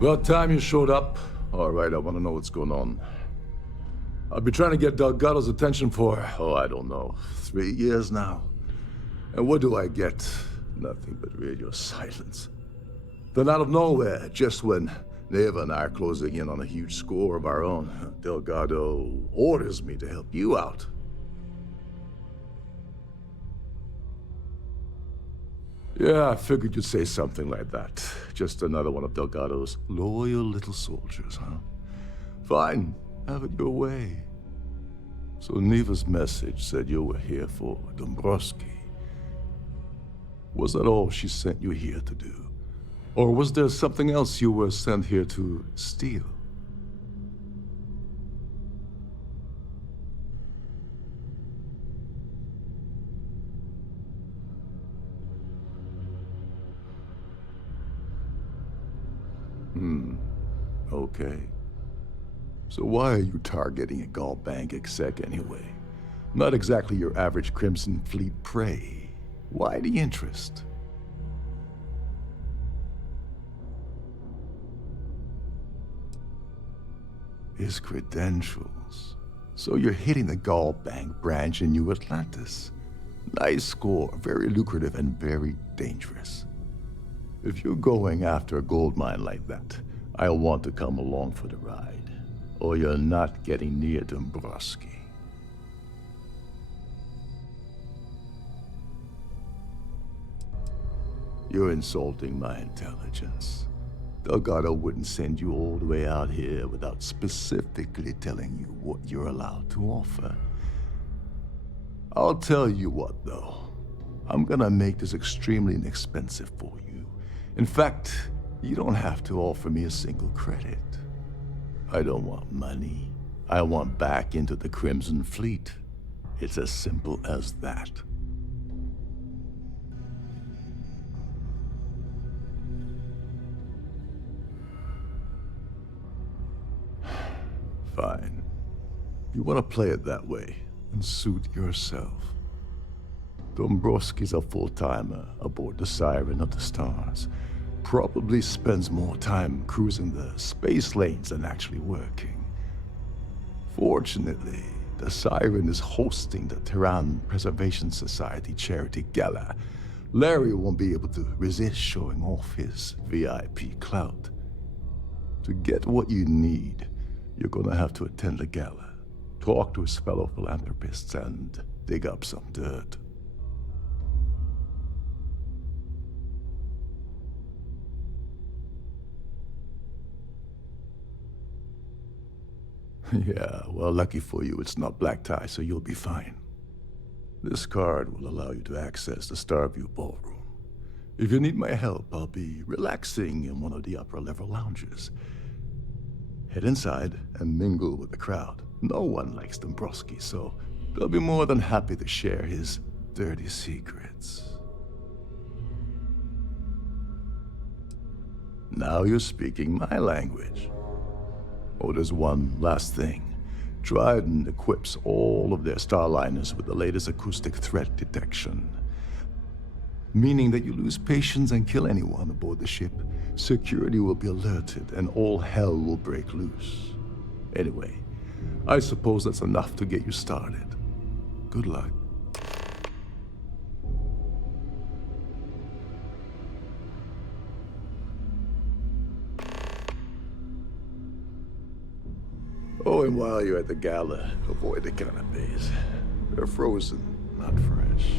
About time you showed up. All right, I want to know what's going on. I've been trying to get Delgado's attention for, I don't know, 3 years now. And what do I get? Nothing but radio silence. Then out of nowhere, just when Neva and I are closing in on a huge score of our own, Delgado orders me to help you out. Yeah, I figured you'd say something like that. Just another one of Delgado's loyal little soldiers, huh? Fine, have it your way. So Neva's message said you were here for Dombrowski. Was that all she sent you here to do? Or was there something else you were sent here to steal? Okay. So why are you targeting a Gaul Bank exec anyway? Not exactly your average Crimson Fleet prey. Why the interest? His credentials. So you're hitting the Gaul Bank branch in New Atlantis. Nice score, very lucrative and very dangerous. If you're going after a gold mine like that, I'll want to come along for the ride. Or you're not getting near Dombrowski. You're insulting my intelligence. Delgado wouldn't send you all the way out here without specifically telling you what you're allowed to offer. I'll tell you what, though. I'm gonna make this extremely inexpensive for you. In fact, you don't have to offer me a single credit. I don't want money. I want back into the Crimson Fleet. It's as simple as that. Fine. You want to play it that way, and suit yourself. Dombrowski's a full-timer aboard the Siren of the Stars. Probably spends more time cruising the space lanes than actually working. Fortunately, the Siren is hosting the Terran Preservation Society charity gala. Larry won't be able to resist showing off his VIP clout. To get what you need, you're gonna have to attend the gala, talk to his fellow philanthropists, and dig up some dirt. Yeah, well, lucky for you, it's not black tie, so you'll be fine. This card will allow you to access the Starfield ballroom. If you need my help, I'll be relaxing in one of the upper-level lounges. Head inside and mingle with the crowd. No one likes Dombrowski, so they'll be more than happy to share his dirty secrets. Now you're speaking my language. Oh, there's one last thing. Dryden equips all of their starliners with the latest acoustic threat detection. Meaning that you lose patience and kill anyone aboard the ship, security will be alerted and all hell will break loose. Anyway, I suppose that's enough to get you started. Good luck. Oh, and while you're at the gala, avoid the canapes. They're frozen, not fresh.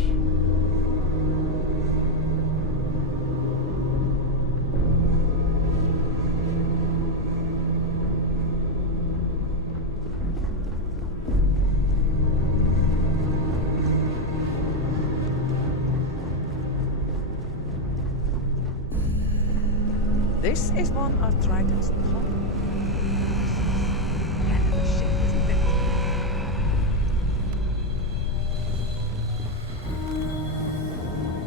This is one of Triton's top. Head of the ship, isn't it?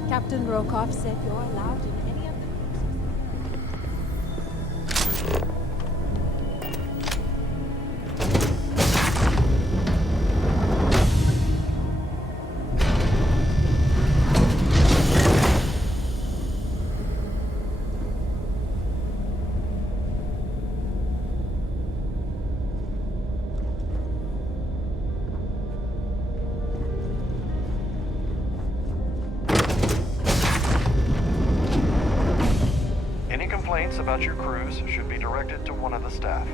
Captain Rokoff said you're allowed in any of the about your cruise should be directed to one of the staff.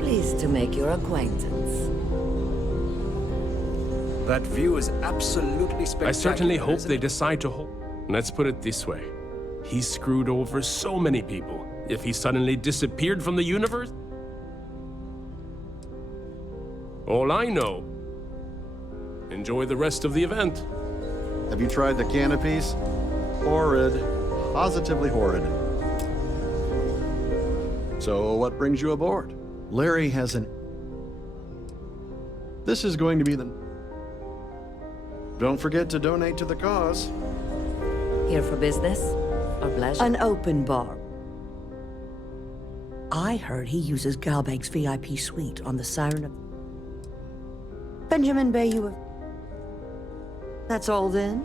Pleased to make your acquaintance. That view is absolutely spectacular. I certainly hope isn't they it? decide to hold. Let's put it this way. He screwed over so many people. If he suddenly disappeared from the universe? All I know. Enjoy the rest of the event. Have you tried the canopies? Horrid. Positively horrid. So, what brings you aboard? Larry has an... This is going to be the... Don't forget to donate to the cause. Here for business or pleasure? An open bar. I heard he uses Galbag's VIP suite on the Siren of... Benjamin Bay, you... That's all then?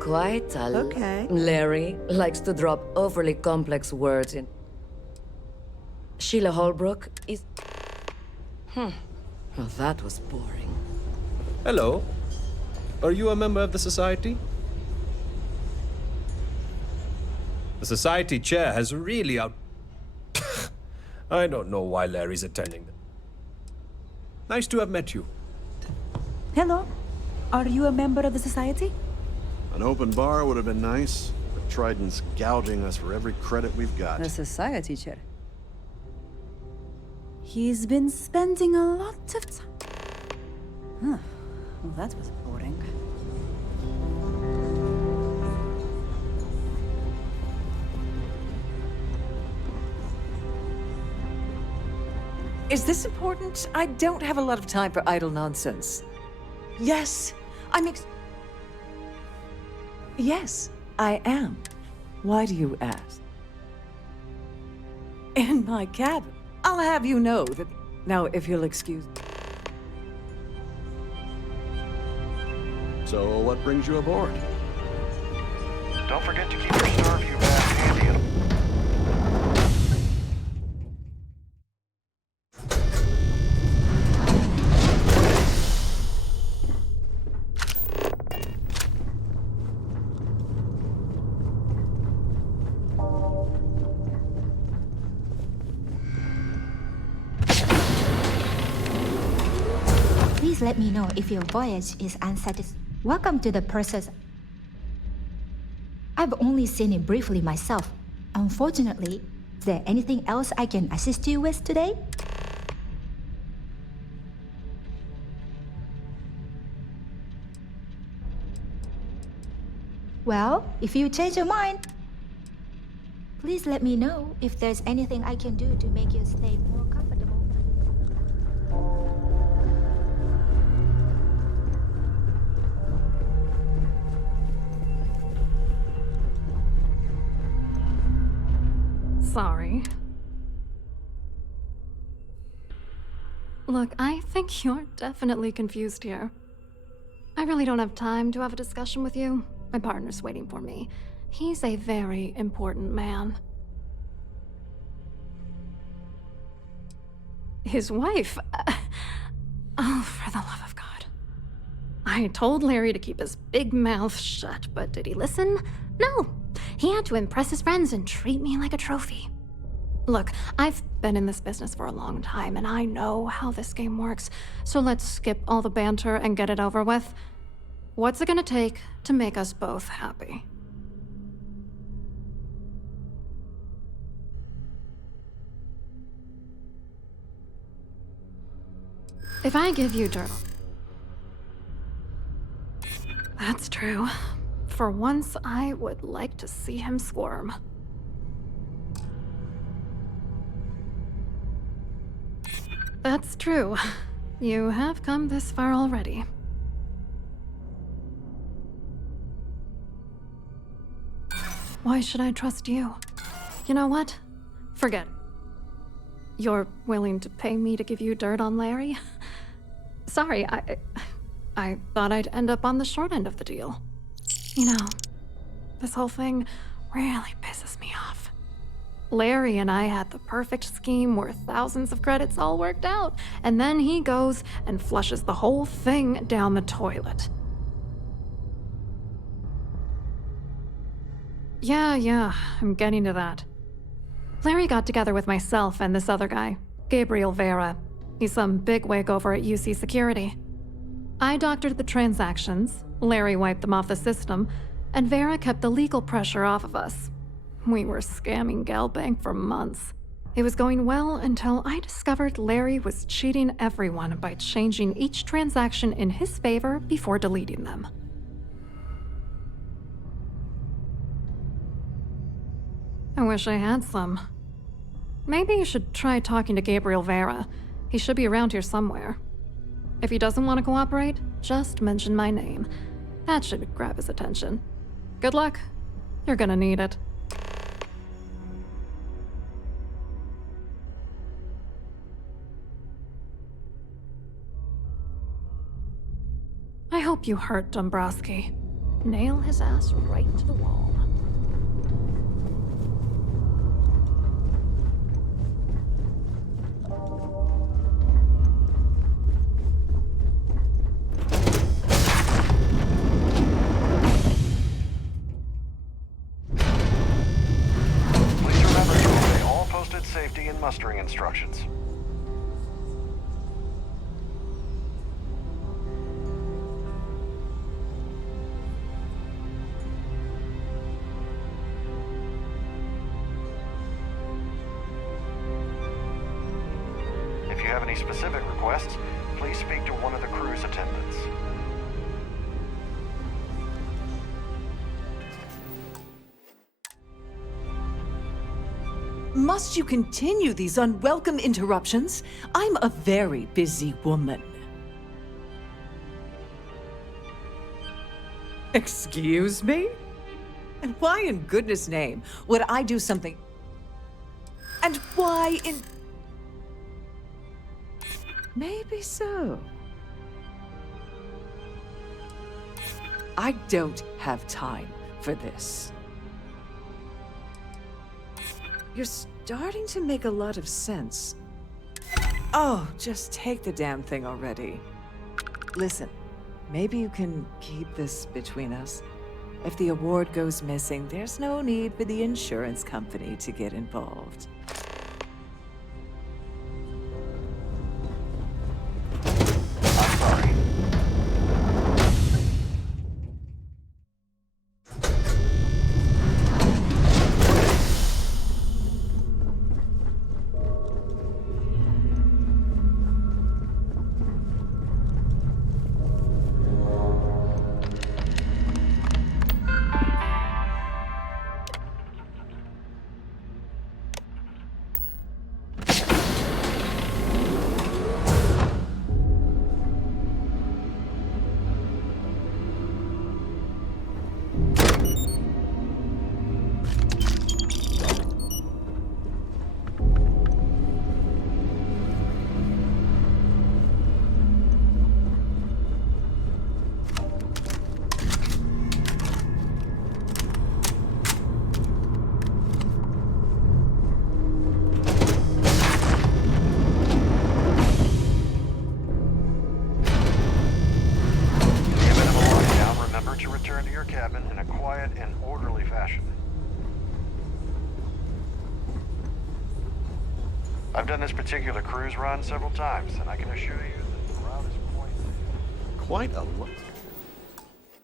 Quite a lot. Okay. Larry likes to drop overly complex words in. Sheila Holbrook is... Well, that was boring. Hello. Are you a member of the Society? The Society chair has really out... I don't know why Larry's attending them. Nice to have met you. Hello. Are you a member of the Society? An open bar would have been nice, but Trident's gouging us for every credit we've got. The Society chair. He's been spending a lot of time. Huh. Well, that was boring. Is this important? I don't have a lot of time for idle nonsense. Yes, Yes, I am. Why do you ask? In my cabin. I'll have you know that... Now, if you'll excuse... So, what brings you aboard? Don't forget to keep your Starview mask handy and... Please let me know if your voyage is unsatisfactory. Welcome to the Purser's. I've only seen it briefly myself. Unfortunately, is there anything else I can assist you with today? Well, if you change your mind, please let me know if there's anything I can do to make your stay more comfortable. Sorry. Look, I think you're definitely confused here. I really don't have time to have a discussion with you. My partner's waiting for me. He's a very important man. His wife? Oh, for the love of God. I told Larry to keep his big mouth shut, but did he listen? No. He had to impress his friends and treat me like a trophy. Look, I've been in this business for a long time, and I know how this game works, so let's skip all the banter and get it over with. What's it gonna take to make us both happy? If I give you dirt... That's true. For once, I would like to see him squirm. That's true. You have come this far already. Why should I trust you? You know what? Forget it. You're willing to pay me to give you dirt on Larry? Sorry, I thought I'd end up on the short end of the deal. You know, this whole thing really pisses me off. Larry and I had the perfect scheme worth thousands of credits all worked out, and then he goes and flushes the whole thing down the toilet. Yeah, I'm getting to that. Larry got together with myself and this other guy, Gabriel Vera. He's some bigwig over at UC Security. I doctored the transactions, Larry wiped them off the system, and Vera kept the legal pressure off of us. We were scamming Galbank for months. It was going well until I discovered Larry was cheating everyone by changing each transaction in his favor before deleting them. I wish I had some. Maybe you should try talking to Gabriel Vera. He should be around here somewhere. If he doesn't want to cooperate, just mention my name. That should grab his attention. Good luck. You're gonna need it. I hope you hurt Dombrowski. Nail his ass right to the wall. Safety and mustering instructions. If you have any specific requests, please speak to one of the crew's attendants. Must you continue these unwelcome interruptions? I'm a very busy woman. Excuse me? And why in goodness name would I do something? And why in... Maybe so. I don't have time for this. You're starting to make a lot of sense. Oh, just take the damn thing already. Listen, maybe you can keep this between us. If the award goes missing, there's no need for the insurance company to get involved. I'm sorry. In a quiet and orderly fashion. I've done this particular cruise run several times, and I can assure you that the route is quite a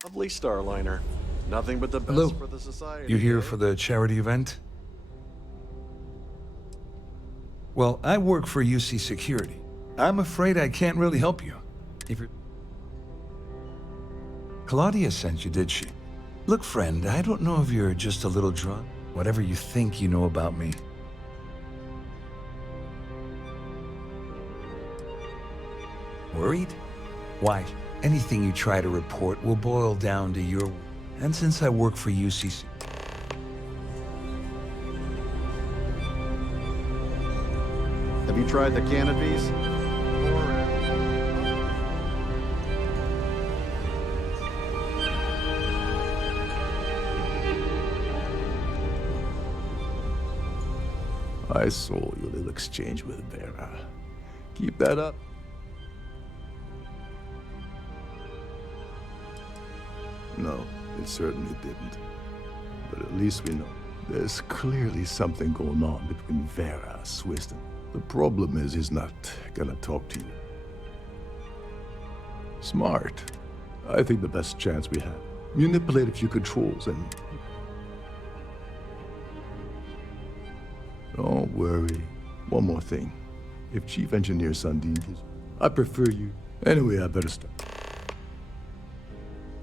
lovely Starliner. Nothing but the best Hello. for the society. You here for the charity event? Well, I work for UC Security. I'm afraid I can't really help you. If you're... Claudia sent you, did she? Look, friend, I don't know if you're just a little drunk. Whatever you think you know about me. Worried? Why, anything you try to report will boil down to your... And since I work for UC... Have you tried the canopies? I saw your little exchange with Vera. Keep that up. No, it certainly didn't. But at least we know. There's clearly something going on between Vera and Swiston. The problem is he's not gonna talk to you. Smart. I think the best chance we have. Manipulate a few controls and... Don't worry. One more thing. If Chief Engineer Sundin gives... I prefer you. Anyway, I better stop.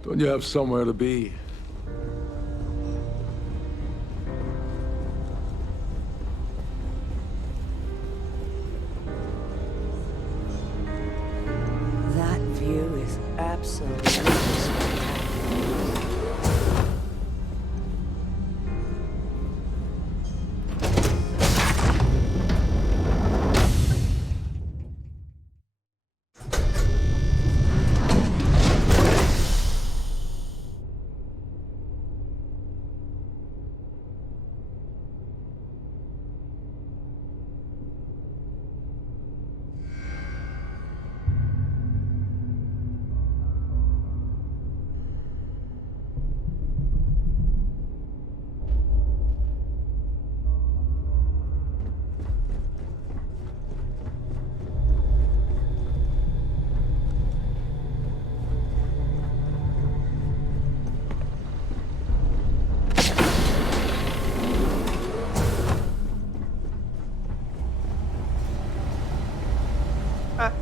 Don't you have somewhere to be? That view is absolutely spectacular.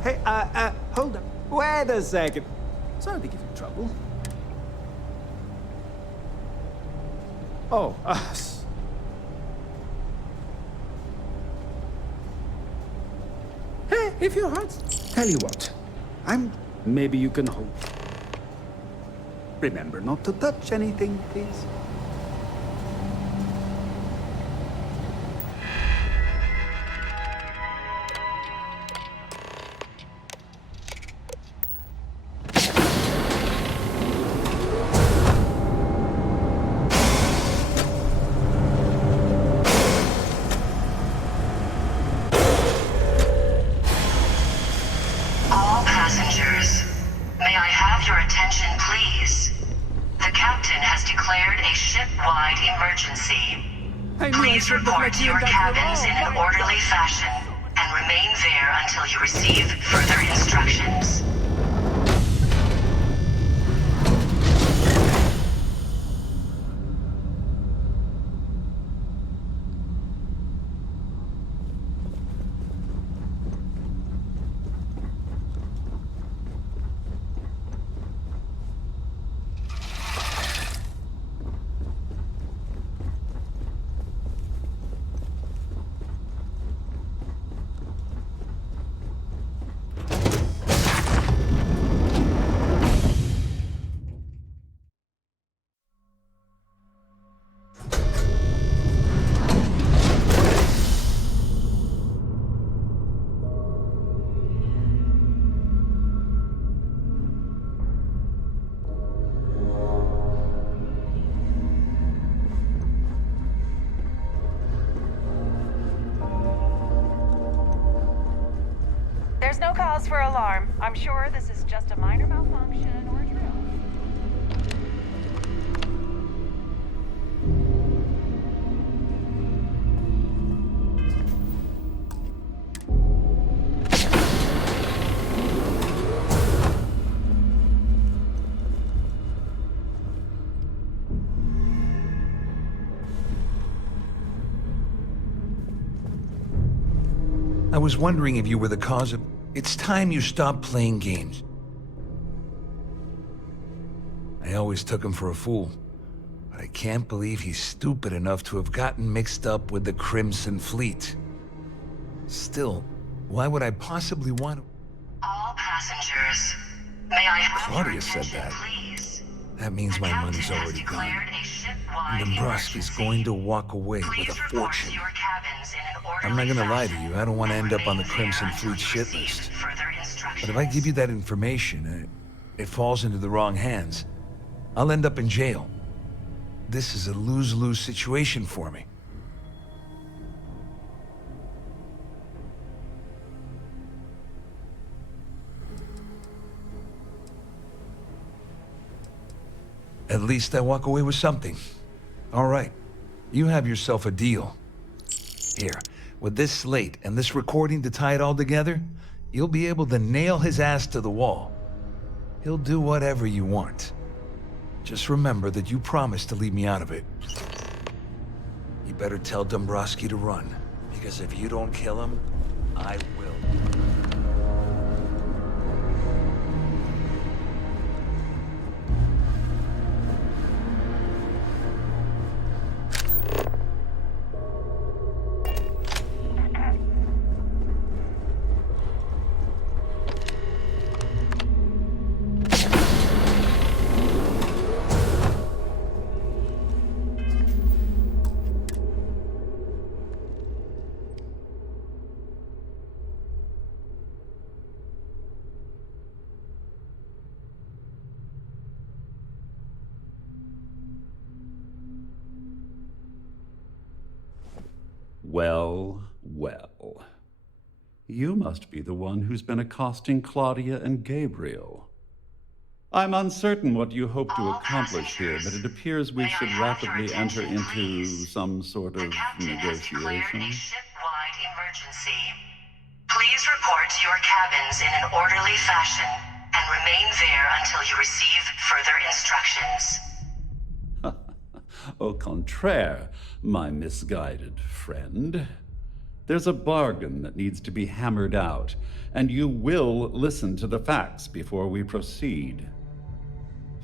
Hey, hold up. Wait a second. Sorry to give you trouble. Oh, Hey, if your heart's... Tell you what. Maybe you can hold... Remember not to touch anything, please. All passengers, may I have your attention, please? The captain has declared a ship-wide emergency. Please report to your cabins in an orderly fashion and remain there until you receive further instructions. There's no cause for alarm. I'm sure this is just a minor malfunction or a drill. I was wondering if you were the cause of... It's time you stopped playing games. I always took him for a fool, but I can't believe he's stupid enough to have gotten mixed up with the Crimson Fleet. Still, why would I possibly want to... All passengers, may I have Claudia your said attention, that. please? That means my money's already gone. And Dombrowski's going to walk away with a fortune. I'm not gonna lie to you, I don't want to end up on the Crimson Fleet shit list. But if I give you that information, it falls into the wrong hands. I'll end up in jail. This is a lose-lose situation for me. At least I walk away with something. All right, you have yourself a deal. Here, with this slate and this recording to tie it all together, you'll be able to nail his ass to the wall. He'll do whatever you want. Just remember that you promised to leave me out of it. You better tell Dombrowski to run, because if you don't kill him, I will. Well, well. You must be the one who's been accosting Claudia and Gabriel. I'm uncertain what you hope to accomplish here, but it appears we should rapidly enter into some sort of negotiation. Ship-wide emergency. Please report to your cabins in an orderly fashion and remain there until you receive further instructions. Au contraire, my misguided friend. There's a bargain that needs to be hammered out, and you will listen to the facts before we proceed.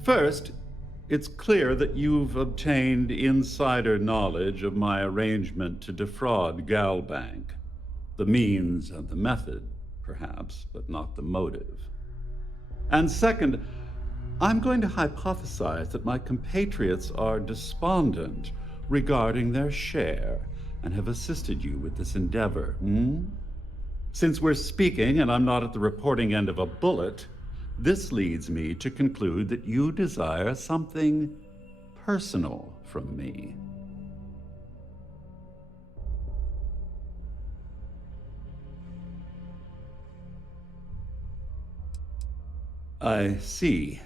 First, it's clear that you've obtained insider knowledge of my arrangement to defraud Galbank. The means and the method, perhaps, but not the motive. And second, I'm going to hypothesize that my compatriots are despondent regarding their share and have assisted you with this endeavor. Since we're speaking and I'm not at the reporting end of a bullet, this leads me to conclude that you desire something personal from me. I see.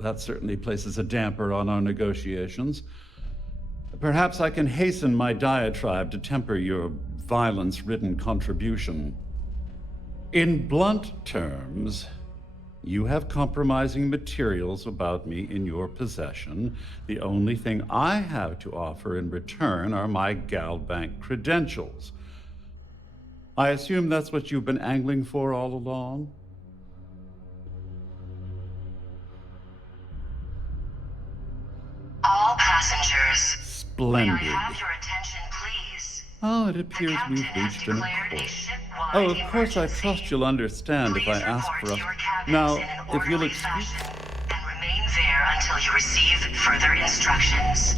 That certainly places a damper on our negotiations. Perhaps I can hasten my diatribe to temper your violence-ridden contribution. In blunt terms, you have compromising materials about me in your possession. The only thing I have to offer in return are my Galbank credentials. I assume that's what you've been angling for all along? All passengers. Splendid. May I have your attention, please? Oh, it appears we've reached an accord. Oh, of course, I trust you'll understand if I ask for a... Now, if you'll excuse... And remain there until you receive further instructions.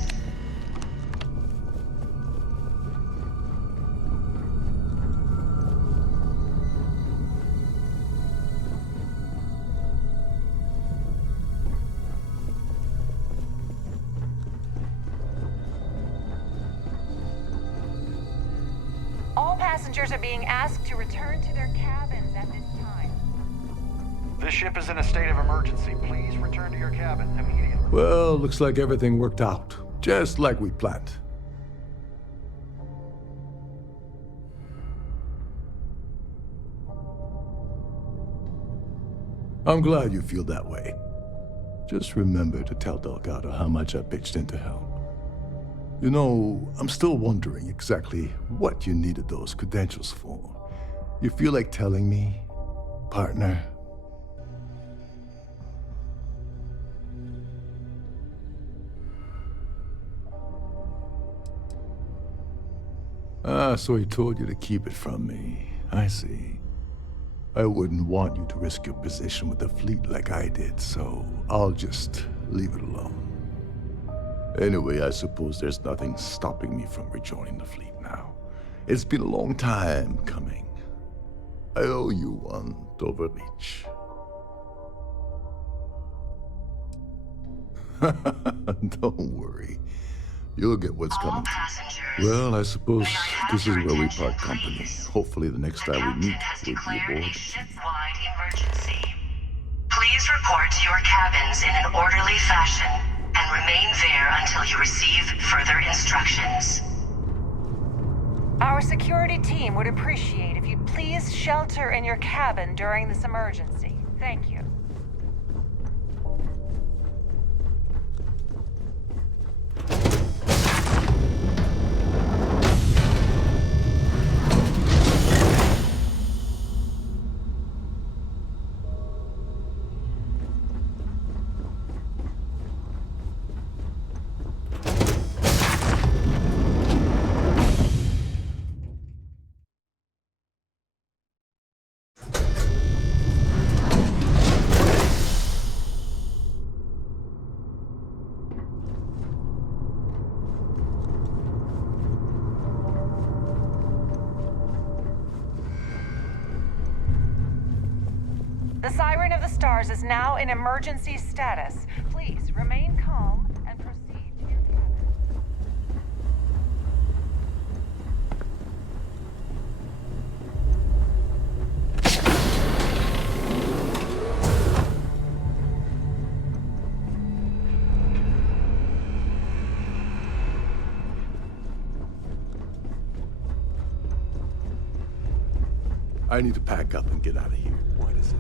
All passengers are being asked to return to their cabins at this time. This ship is in a state of emergency. Please return to your cabin immediately. Well, looks like everything worked out, just like we planned. I'm glad you feel that way. Just remember to tell Delgado how much I pitched in to help. You know, I'm still wondering exactly what you needed those credentials for. You feel like telling me, partner? Ah, so he told you to keep it from me. I see. I wouldn't want you to risk your position with the fleet like I did, so I'll just leave it alone. Anyway, I suppose there's nothing stopping me from rejoining the fleet now. It's been a long time coming. I owe you one, Overreach. Don't worry. You'll get what's coming. Well, I suppose this is where we part company. Hopefully the next time we meet, we'll be aboard. Ship-wide emergency. Please report to your cabins in an orderly fashion and remain there until you receive further instructions. Our security team would appreciate if you'd please shelter in your cabin during this emergency. Thank you. The Siren of the Stars is now in emergency status. Please remain calm and proceed to your cabin. I need to pack up and get out of here. What is it?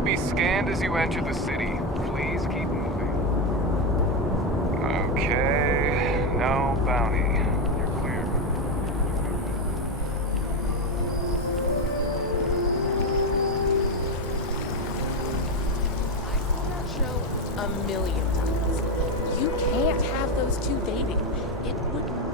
will be scanned as you enter the city. Please keep moving. Okay, no bounty. You're clear. I've seen that show a million times. You can't have those two dating. It would never.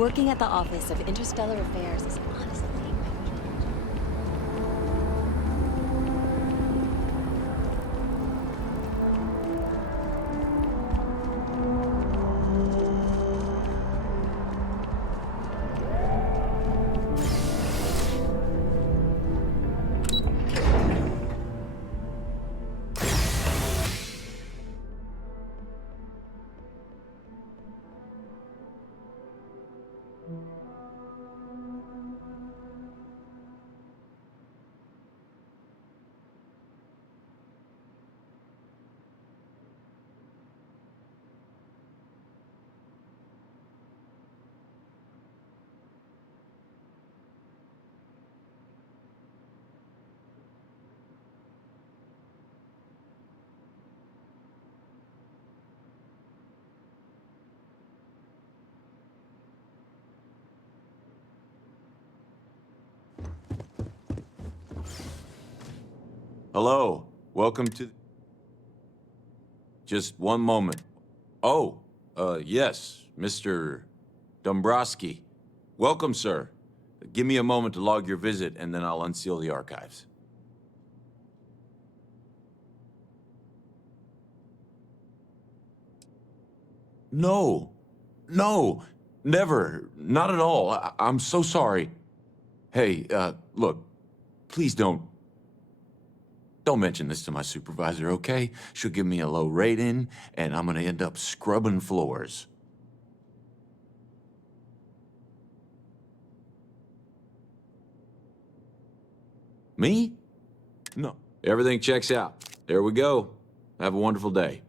Working at the Office of Interstellar Affairs is honestly Hello. Welcome to... Just one moment. Oh, yes, Mr. Dombrowski. Welcome, sir. Give me a moment to log your visit, and then I'll unseal the archives. No. No. Never. Not at all. I'm so sorry. Hey, look. Please don't mention this to my supervisor, okay? She'll give me a low rating, and I'm gonna end up scrubbing floors. Me? No. Everything checks out. There we go. Have a wonderful day.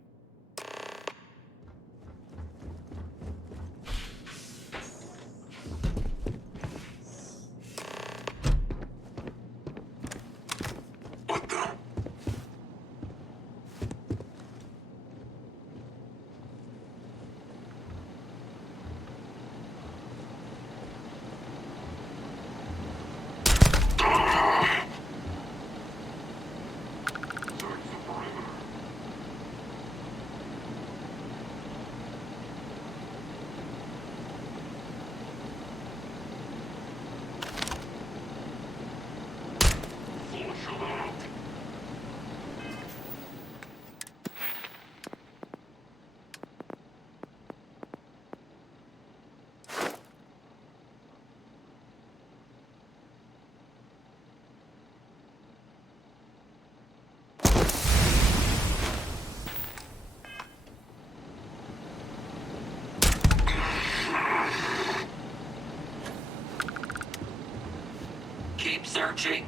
Keep searching.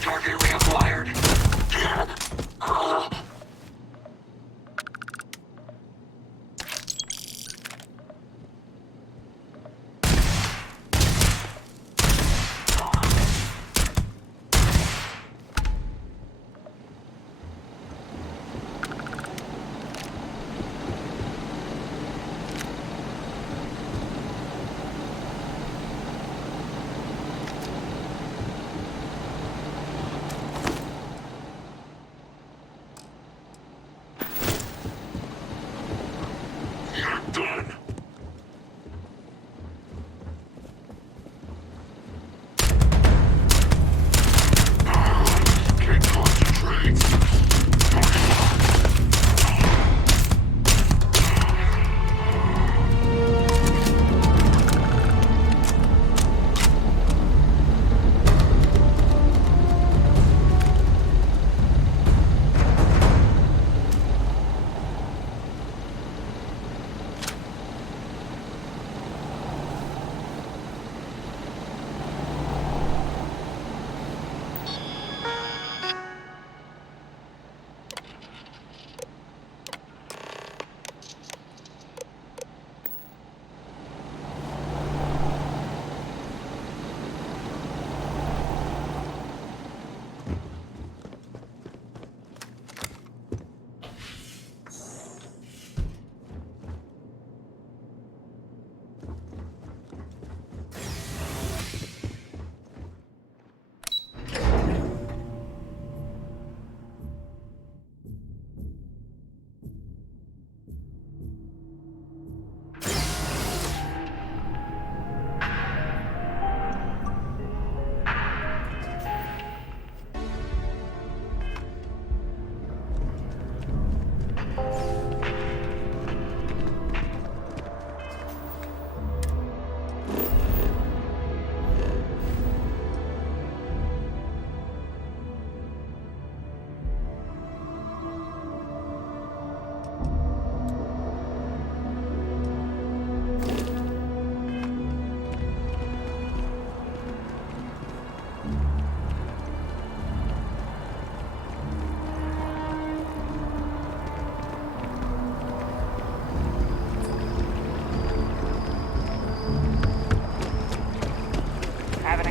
Target reacquired.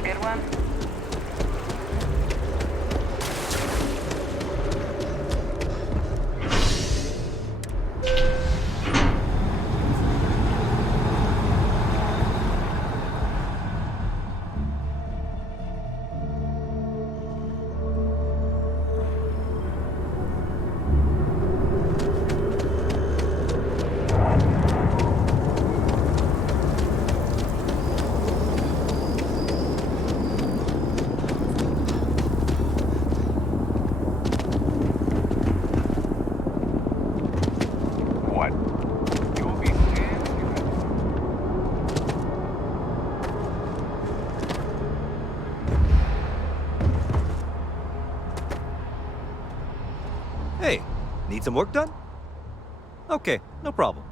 A good one? What? You will be scanned? Hey, need some work done? Okay, no problem.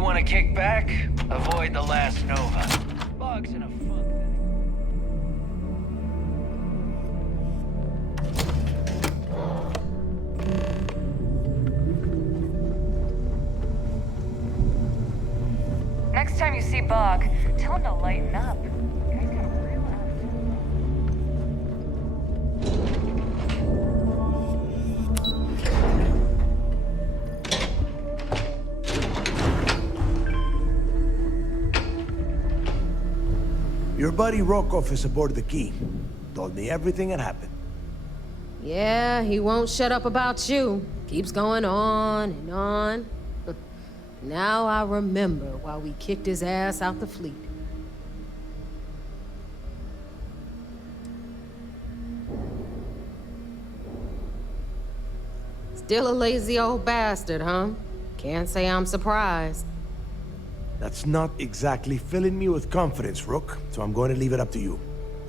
Want to kick back? Avoid the last Nova. Bugs in a funk. Next time you see Bog, tell him to lighten up. Guy's got a real Your buddy Rokov is aboard the Key. Told me everything that happened. Yeah, he won't shut up about you. Keeps going on and on. Now I remember why we kicked his ass out the fleet. Still a lazy old bastard, huh? Can't say I'm surprised. That's not exactly filling me with confidence, Rook, so I'm going to leave it up to you.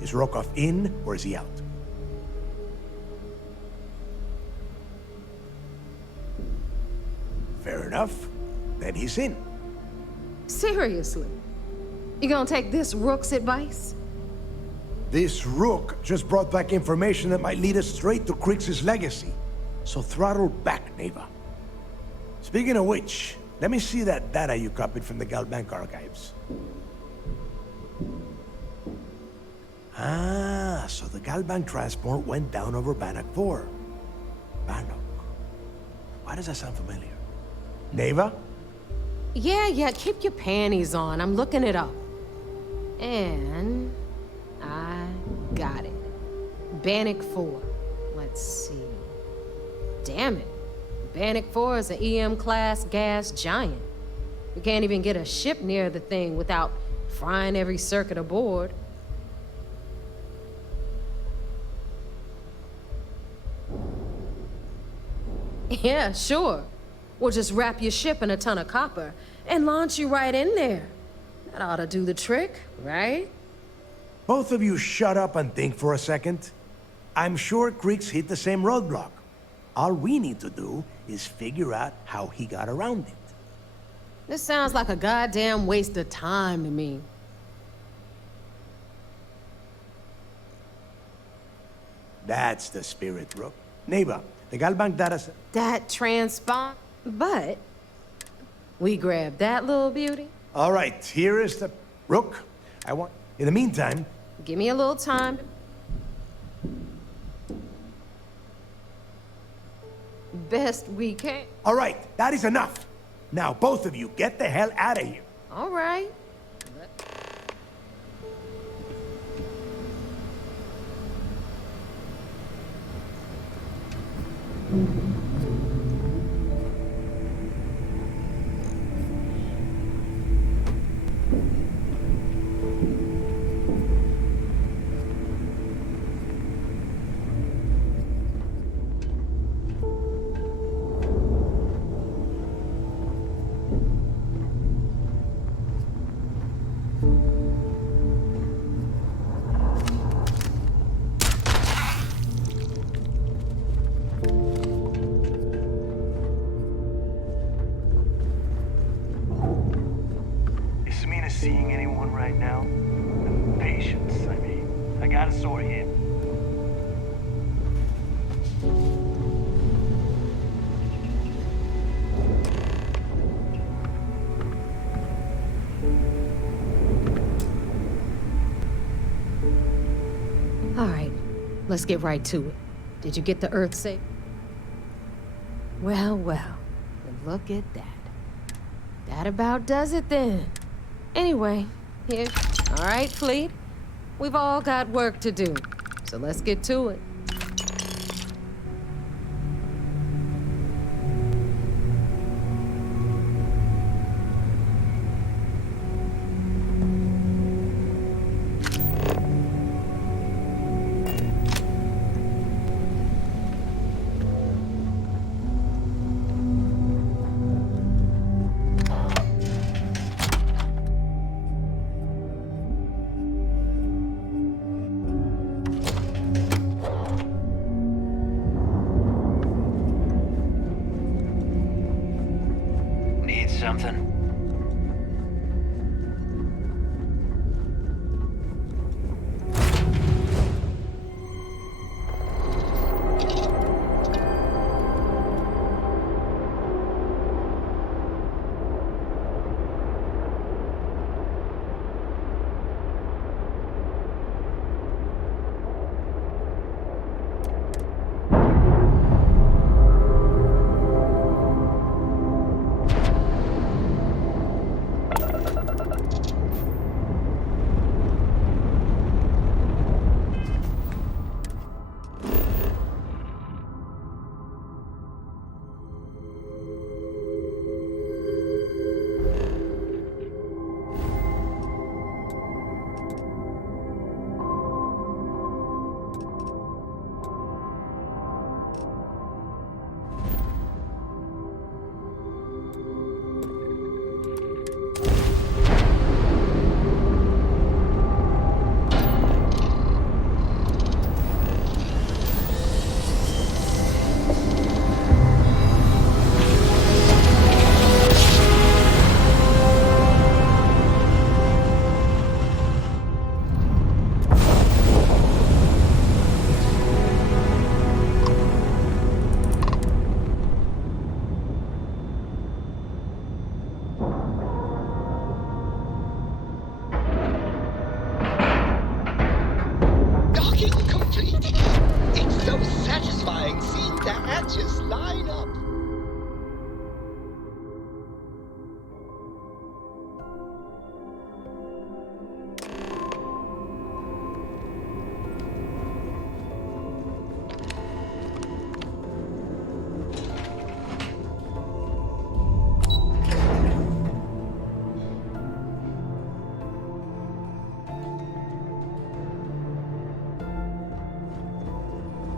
Is Rokoff in, or is he out? Fair enough. Then he's in. Seriously? You gonna take this Rook's advice? This Rook just brought back information that might lead us straight to Kriegs' legacy. So throttle back, Neva. Speaking of which, let me see that data you copied from the Galbank archives. Ah, so the Galbank transport went down over Bannock 4. Bannock. Why does that sound familiar? Neva? Yeah, keep your panties on. I'm looking it up. And I got it. Bannock 4. Let's see. Damn it. Bannock 4 is an EM-class gas giant. We can't even get a ship near the thing without frying every circuit aboard. Yeah, sure. We'll just wrap your ship in a ton of copper and launch you right in there. That ought to do the trick, right? Both of you shut up and think for a second. I'm sure Kriegs hit the same roadblock. All we need to do is figure out how he got around it. This sounds like a goddamn waste of time to me. That's the spirit, Rook. Neva, the Galbank data... That transpond... But... we grabbed that little beauty. All right, here is the... Rook, I want... In the meantime... Give me a little time. Best we can. All right, that is enough. Now, both of you, get the hell out of here. All right. Seeing anyone right now? Patience, I mean. I got a sore hip. All right, let's get right to it. Did you get the Earth safe? Well, look at that. That about does it then. Anyway, here. All right, Fleet. We've all got work to do, so let's get to it.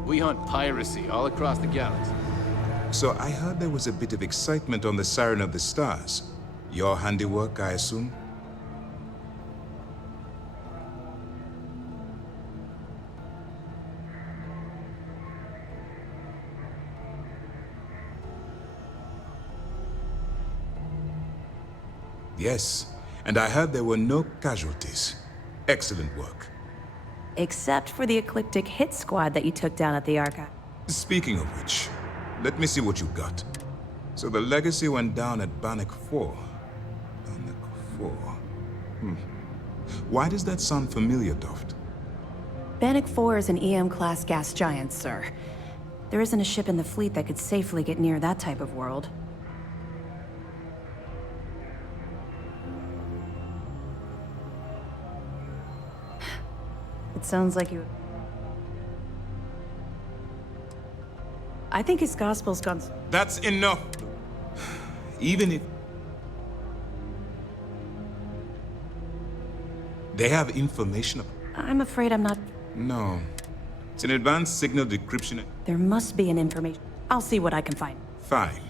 We hunt piracy all across the galaxy. So I heard there was a bit of excitement on the Siren of the Stars. Your handiwork, I assume? Yes, and I heard there were no casualties. Excellent work. Except for the eclectic hit squad that you took down at the archive. Speaking of which, let me see what you got. So the legacy went down at Bannock 4. Bannock 4. Why does that sound familiar, Toft? Bannock 4 is an EM-class gas giant, sir. There isn't a ship in the fleet that could safely get near that type of world. It sounds like you... I think his gospel's gone... That's enough! Even if... They have information... I'm afraid I'm not... No. It's an advanced signal decryption... There must be an information. I'll see what I can find. Fine.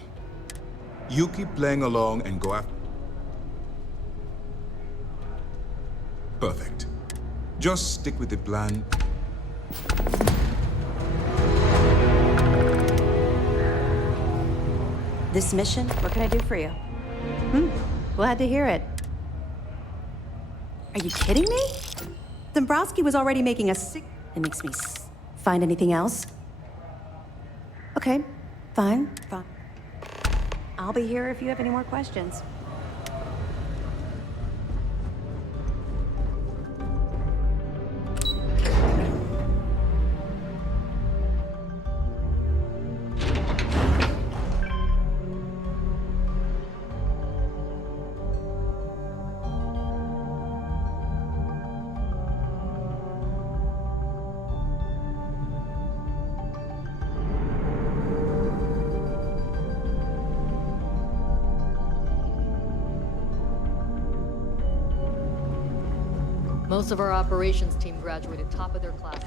You keep playing along and go after... Perfect. Just stick with the plan. This mission, what can I do for you? Glad to hear it. Are you kidding me? Dombrowski was already making a sick... It makes me find anything else? Okay, fine. I'll be here if you have any more questions. Most of our operations team graduated top of their class.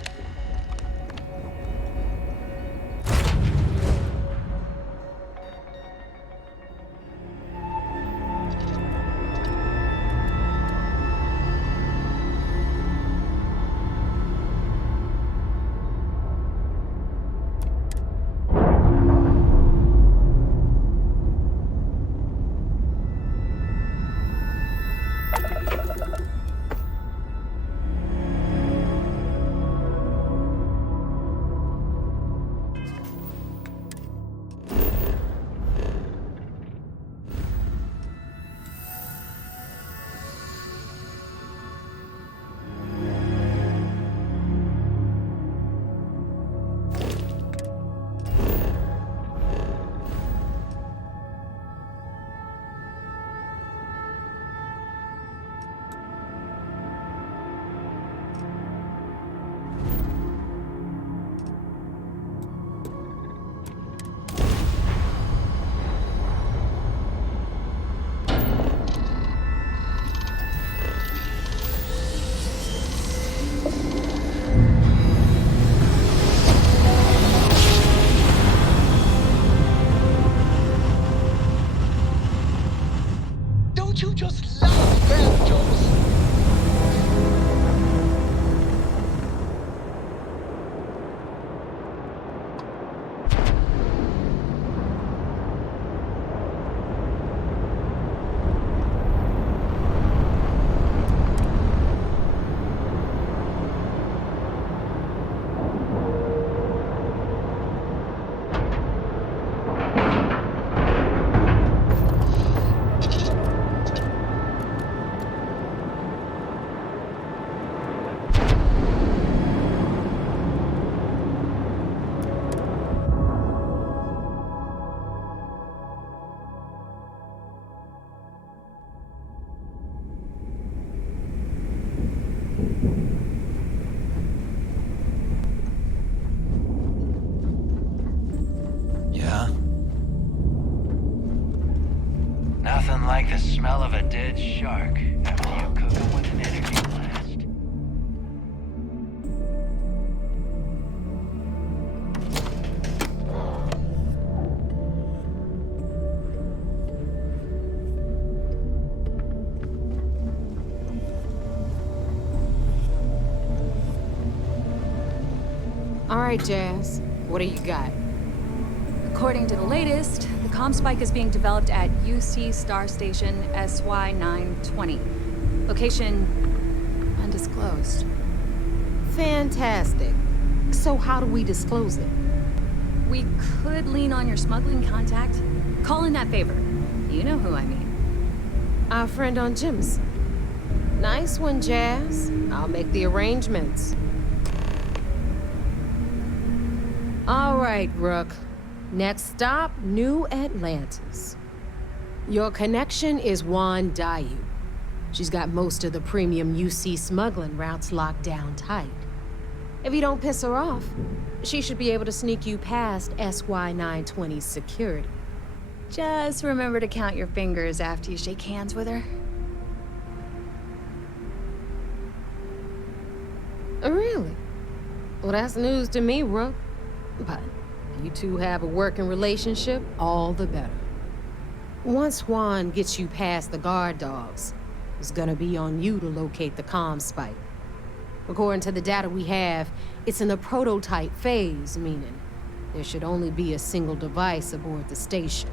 Don't you just love bad jokes? Nothing like the smell of a dead shark after you cook it with an energy blast. All right, Jazz. What do you got? According to the latest, the comm spike is being developed at UC Star Station SY-920. Location undisclosed. Fantastic. So how do we disclose it? We could lean on your smuggling contact. Call in that favor. You know who I mean. Our friend on Jim's. Nice one, Jazz. I'll make the arrangements. All right, Rook. Next stop, New Atlantis. Your connection is Juan Dayu. She's got most of the premium UC smuggling routes locked down tight. If you don't piss her off, she should be able to sneak you past SY-920's security. Just remember to count your fingers after you shake hands with her. Really? Well, that's news to me, Rook. But if you two have a working relationship, all the better. Once Juan gets you past the guard dogs, it's gonna be on you to locate the comm spike. According to the data we have, it's in the prototype phase, meaning there should only be a single device aboard the station.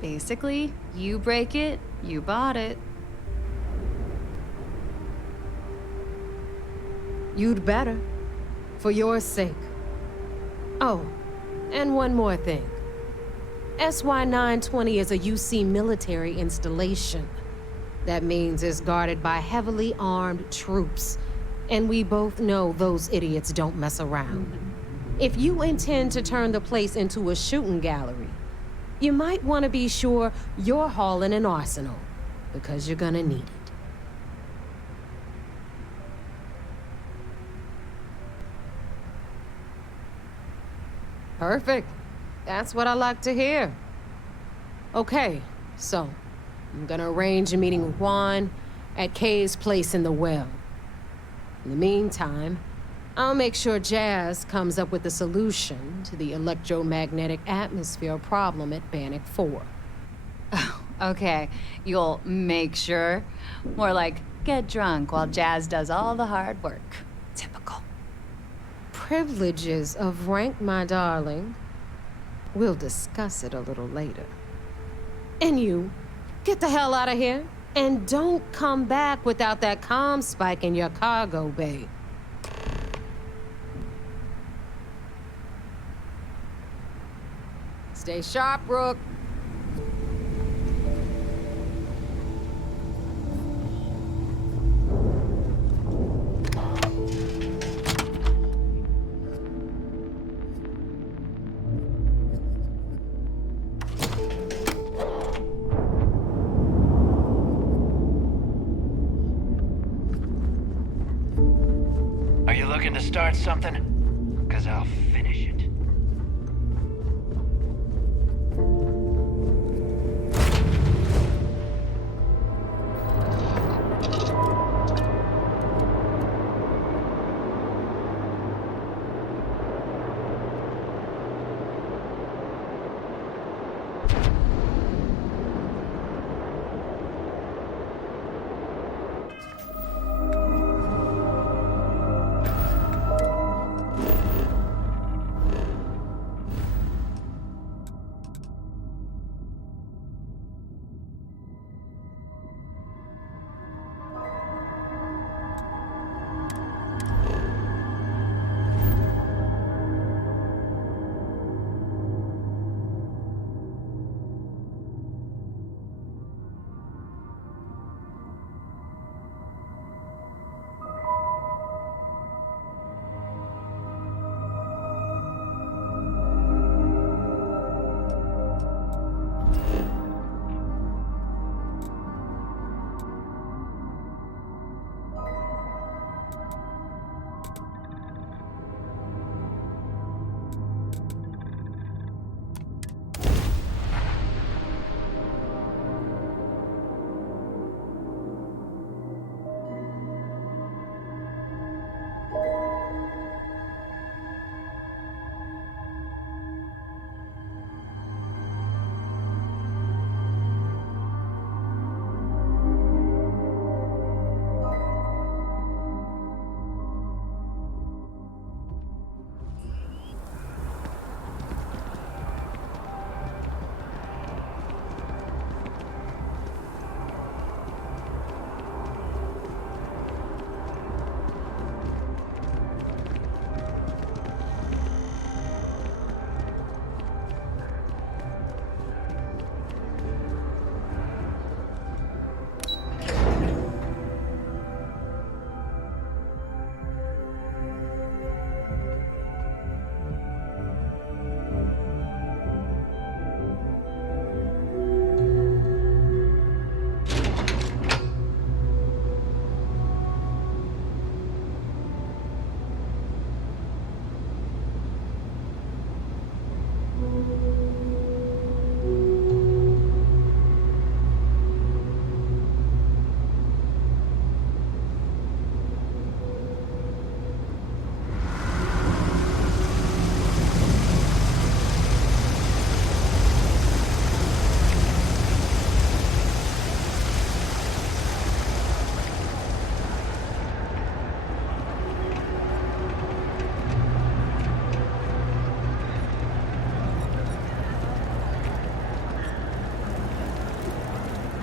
Basically, you break it, you bought it. You'd better. For your sake. Oh, and one more thing. SY-920 is a UC military installation. That means it's guarded by heavily armed troops. And we both know those idiots don't mess around. If you intend to turn the place into a shooting gallery, you might want to be sure you're hauling an arsenal, because you're gonna need it. Perfect. That's what I like to hear. Okay, so I'm gonna arrange a meeting with Juan at Kay's place in the well. In the meantime, I'll make sure Jazz comes up with a solution to the electromagnetic atmosphere problem at Bannock 4. Oh, okay. You'll make sure. More like get drunk while Jazz does all the hard work. Typical. Privileges of rank, my darling. We'll discuss it a little later. And you, get the hell out of here. And don't come back without that comm spike in your cargo bay. Stay sharp, Rook. Are you looking to start something? 'Cause I'll finish it.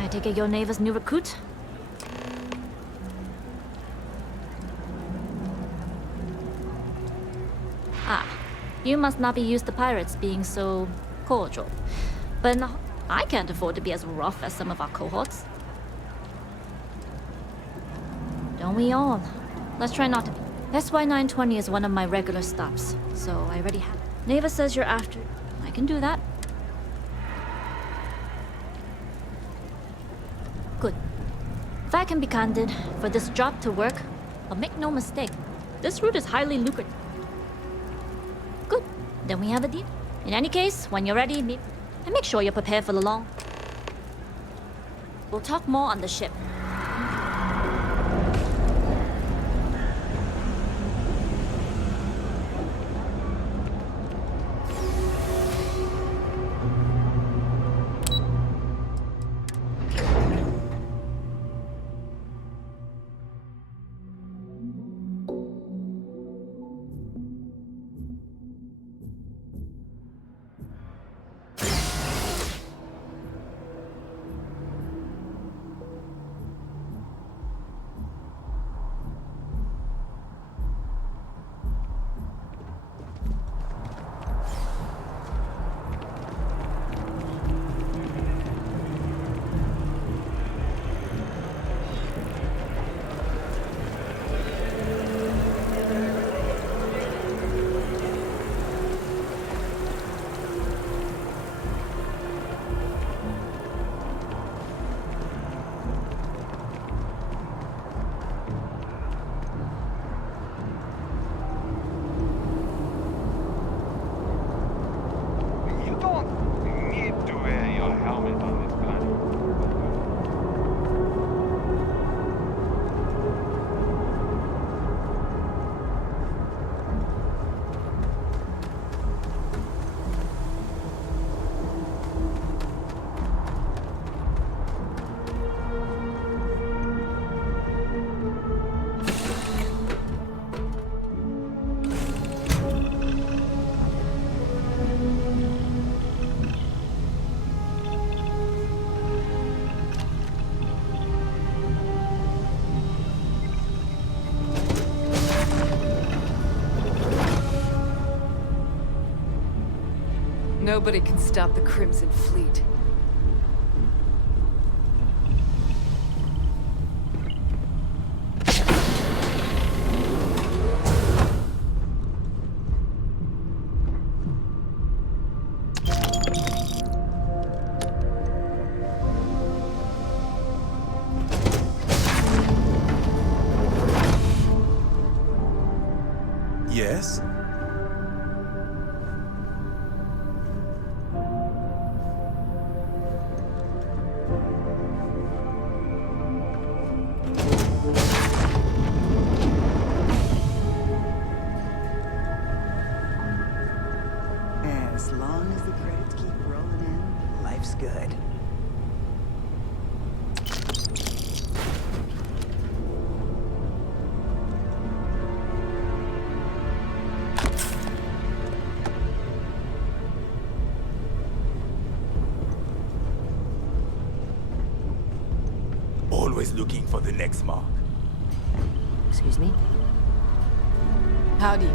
take it you're Neva's new recruit? Ah, you must not be used to pirates being so cordial. But no, I can't afford to be as rough as some of our cohorts. Don't we all? Let's try not to be. SY 920 is one of my regular stops, so I already have. Neva says you're after. I can do that. Good. If I can be candid, for this job to work, but make no mistake, this route is highly lucrative. Good. Then we have a deal. In any case, when you're ready, meet. And make sure you're prepared for the long. We'll talk more on the ship. Nobody can stop the Crimson Fleet. Yes? As long as the credits keep rolling in, life's good. Always looking for the next mark. Excuse me? Howdy.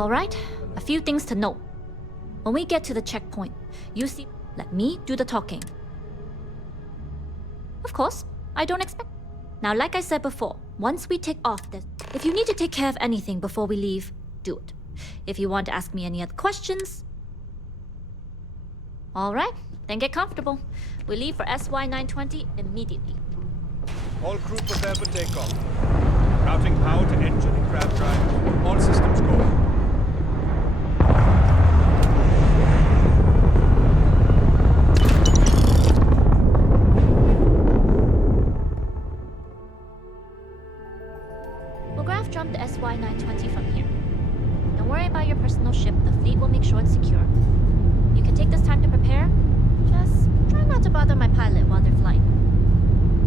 Alright, a few things to note. When we get to the checkpoint, you see, let me do the talking. Of course, I don't expect. Now, like I said before, once we take off this, if you need to take care of anything before we leave, do it. If you want to ask me any other questions, alright, then get comfortable. We leave for SY-920 immediately. All crew prepare for takeoff. Routing power to engine and grab drive. All systems go. We'll graph jump the SY-920 from here. Don't worry about your personal ship. The fleet will make sure it's secure. You can take this time to prepare. Just try not to bother my pilot while they're flying.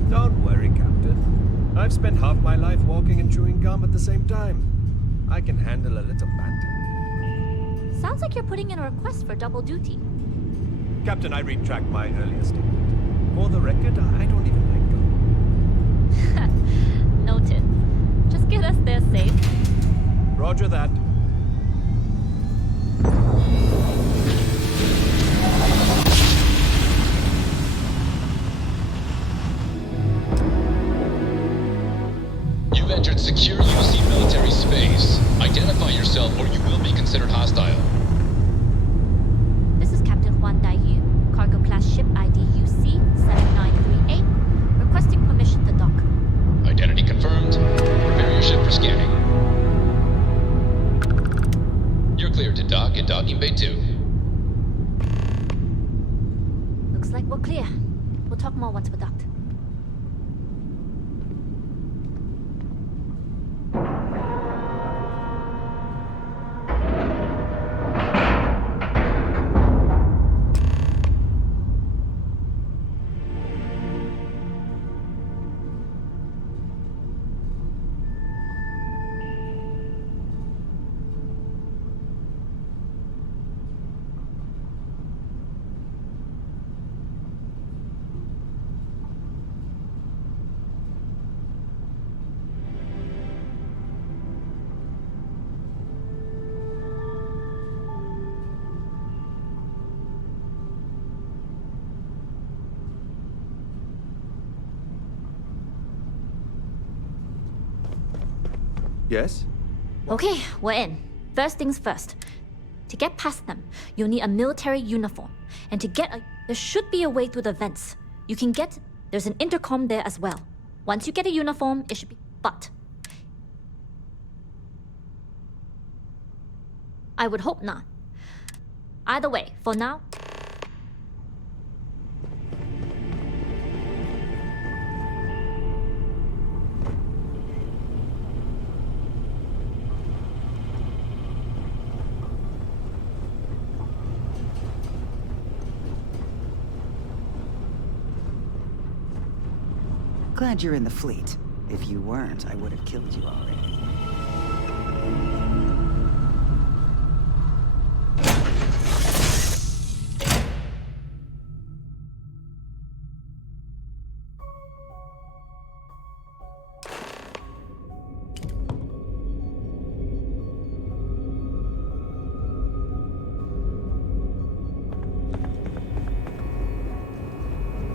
Don't worry, Captain. I've spent half my life walking and chewing gum at the same time. I can handle a little banter. Sounds like you're putting in a request for double duty. Captain, I retract my earlier statement. For the record, I don't even like gum. Noted. Just get us there safe. Roger that. You've entered secure UC military space. Identify yourself or you will be considered hostile. This is Captain Huan Daiyu, cargo class ship ID UC-7938, requesting permission to dock. Identity confirmed. Prepare your ship for scanning. You're cleared to dock in docking bay 2. Looks like we're clear. We'll talk more once we're docked. Yes? Okay, we're in. First things first. To get past them, you'll need a military uniform. And to get there should be a way through the vents. You can get... There's an intercom there as well. Once you get a uniform, it should be... But... I would hope not. Either way, for now... Glad you're in the fleet. If you weren't, I would have killed you already.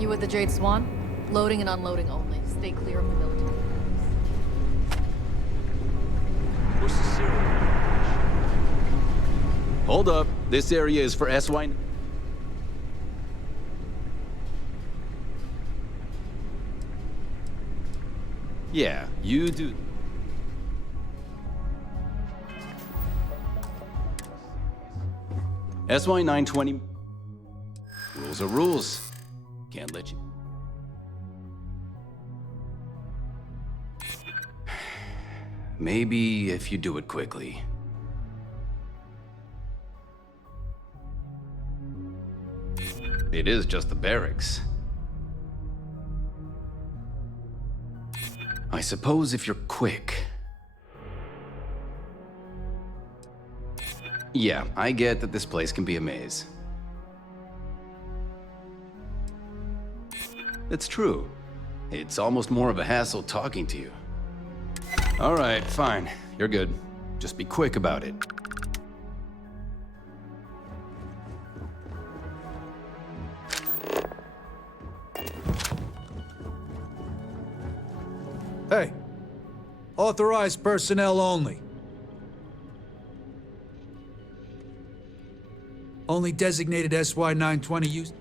You with the Jade Swan? Loading and unloading only. Stay clear of the military. What's the serial? Hold up. This area is for SY... Yeah, you do... SY-920... Rules are rules. Can't let you... Maybe if you do it quickly. It is just the barracks. I suppose if you're quick. Yeah, I get that this place can be a maze. It's true. It's almost more of a hassle talking to you. All right, fine. You're good. Just be quick about it. Authorized personnel only. Only designated SY-920 use.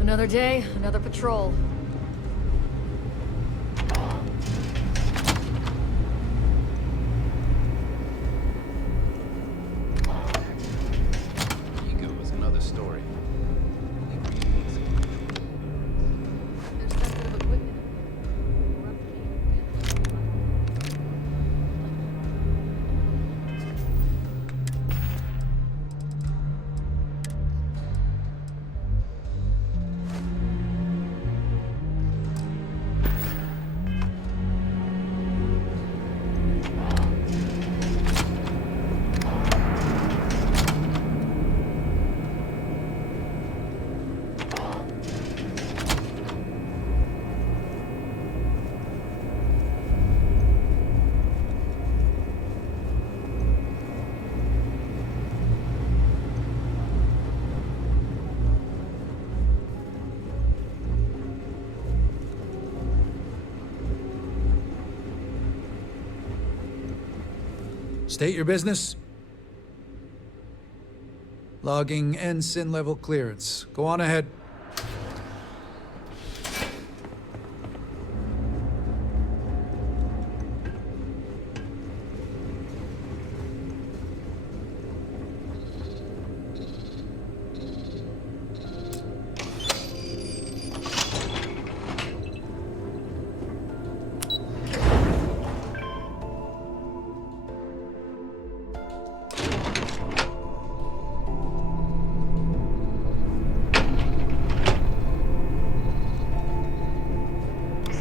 Another day, another patrol. Ego is another story. State your business. Logging ensign level clearance. Go on ahead.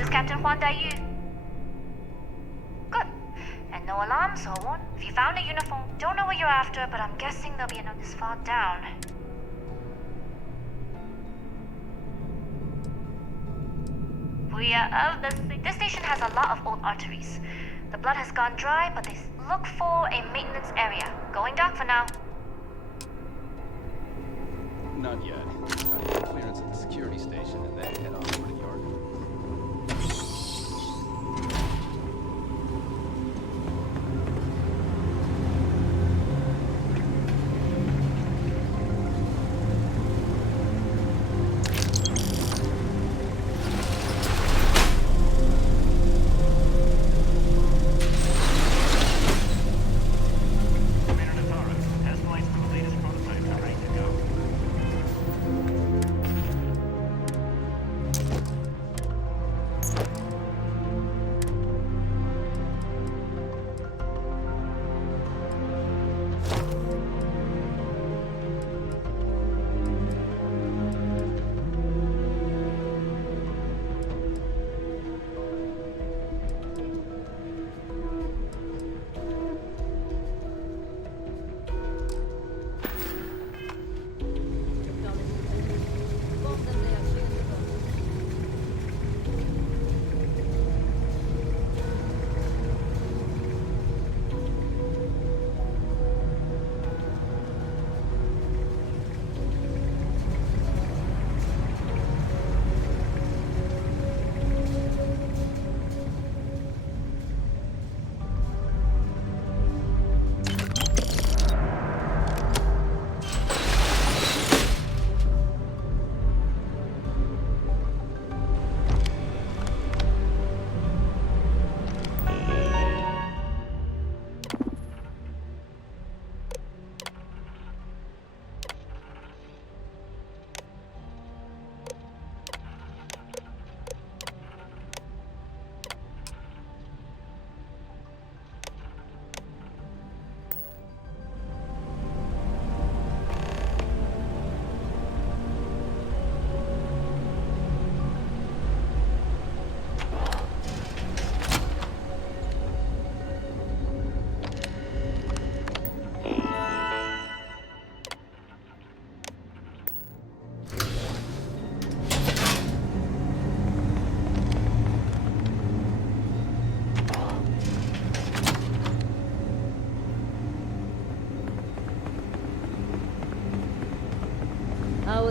Captain Huan Daiyu. Good. And no alarms, so won't. If you found a uniform, don't know what you're after, but I'm guessing there'll be another this far down. We are of the... This station has a lot of old arteries. The blood has gone dry, but they look for a maintenance area. Going dark for now. Not yet. Gotta get clearance at the security station and then head on over to the Argo.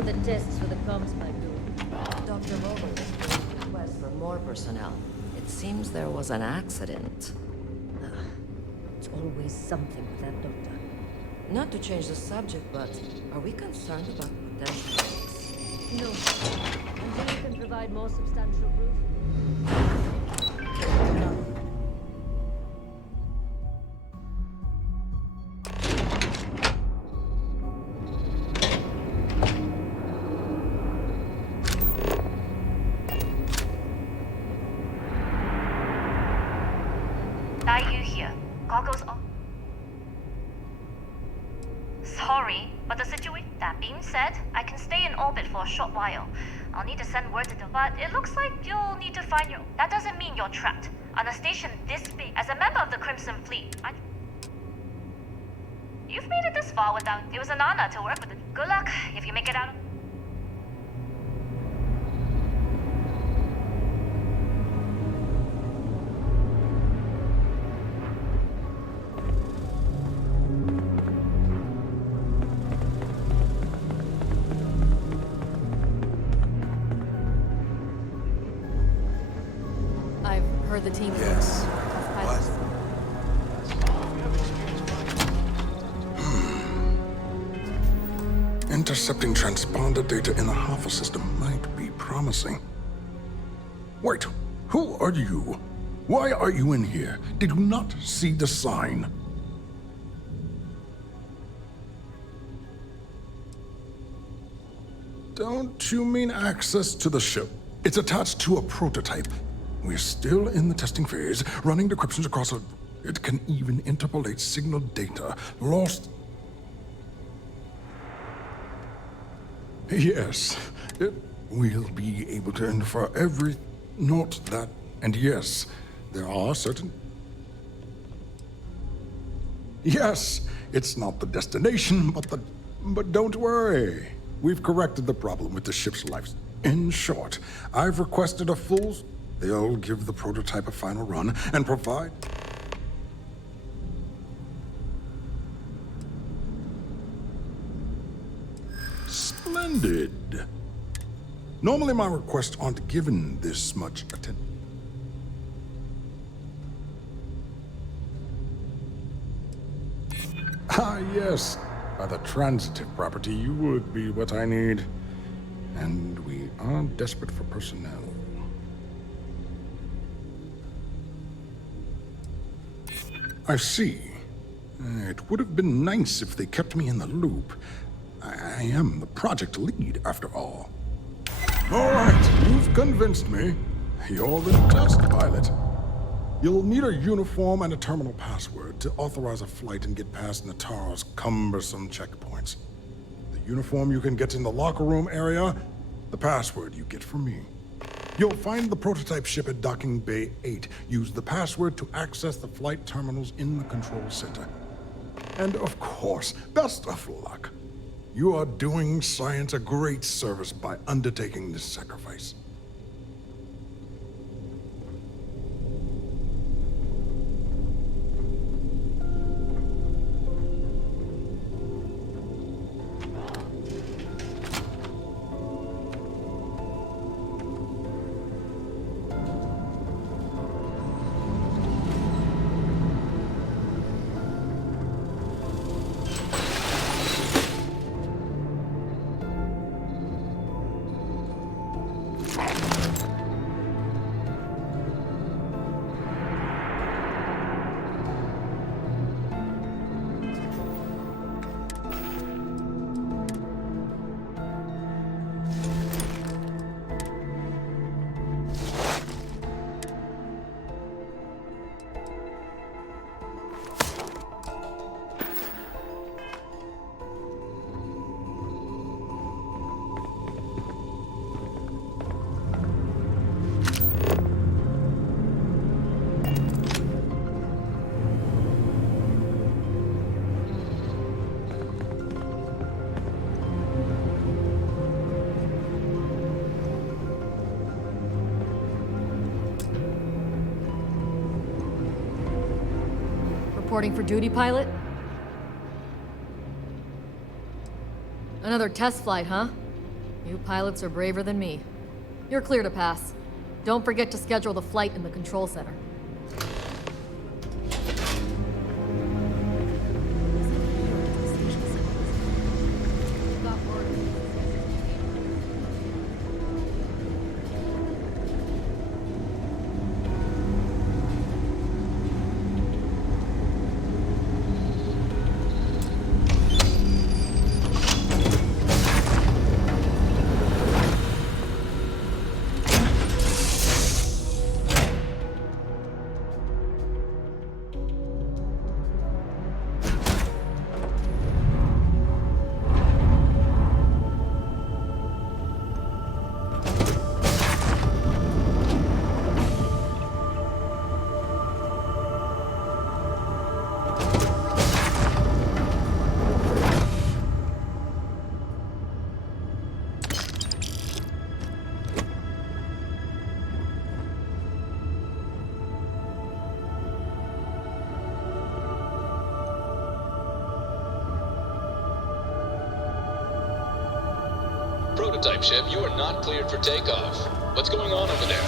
the tests for the comms spike do? Dr. Vogel is doing a request for more personnel. It seems there was an accident. It's always something with that doctor. Not to change the subject, but are we concerned about potential risks? No. Until you can provide more substantial proof. Are you here? Goggles on. Sorry, but the situation. That being said, I can stay in orbit for a short while. I'll need to send word to the. But it looks like you'll need to find your. That doesn't mean you're trapped on a station this big. As a member of the Crimson Fleet, you've made it this far without. It was an honor to work with it. Good luck if you make it out. Heard the team. Yes. Intercepting transponder data in the Alpha system might be promising. Wait, who are you? Why are you in here? Did you not see the sign? Don't you mean access to the ship? It's attached to a prototype. We're still in the testing phase, running decryptions across a... It can even interpolate signal data lost... Yes, it will be able to infer every... Note that... And yes, there are certain... Yes, it's not the destination, but the... But don't worry. We've corrected the problem with the ship's life. In short, I've requested a full... They'll give the prototype a final run and provide... Splendid. Normally my requests aren't given this much attention. Ah, yes. By the transitive property, you would be what I need. And we are desperate for personnel. I see. It would have been nice if they kept me in the loop. I am the project lead, after all. All right, you've convinced me. You're the test pilot. You'll need a uniform and a terminal password to authorize a flight and get past Natara's cumbersome checkpoints. The uniform you can get in the locker room area, the password you get from me. You'll find the prototype ship at Docking Bay 8. Use the password to access the flight terminals in the control center. And of course, best of luck. You are doing science a great service by undertaking this sacrifice. Reporting for duty, pilot? Another test flight, huh? You pilots are braver than me. You're clear to pass. Don't forget to schedule the flight in the control center. Prototype ship, you are not cleared for takeoff. What's going on over there?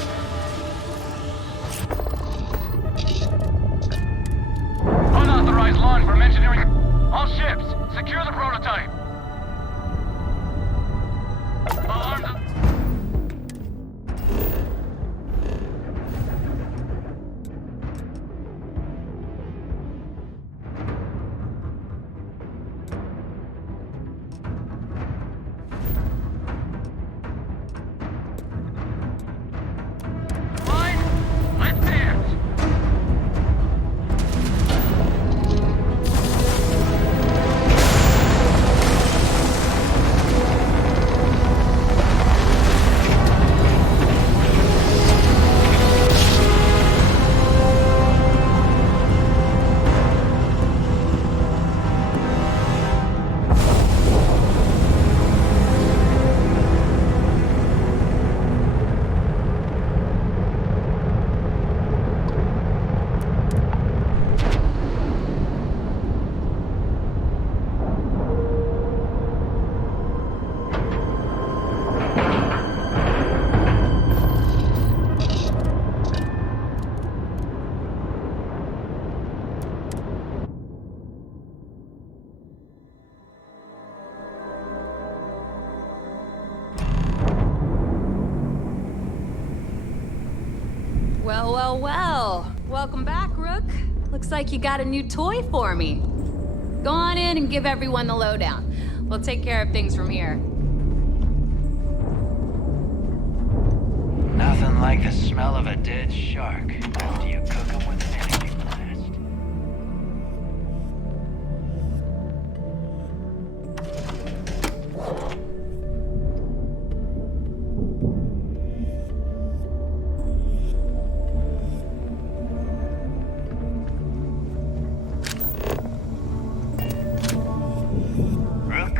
Unauthorized launch from engineering. All ships, secure the prototype. Well, well, well. Welcome back, Rook. Looks like you got a new toy for me. Go on in and give everyone the lowdown. We'll take care of things from here. Nothing like the smell of a dead shark after you cook them with an energy blast. Rook?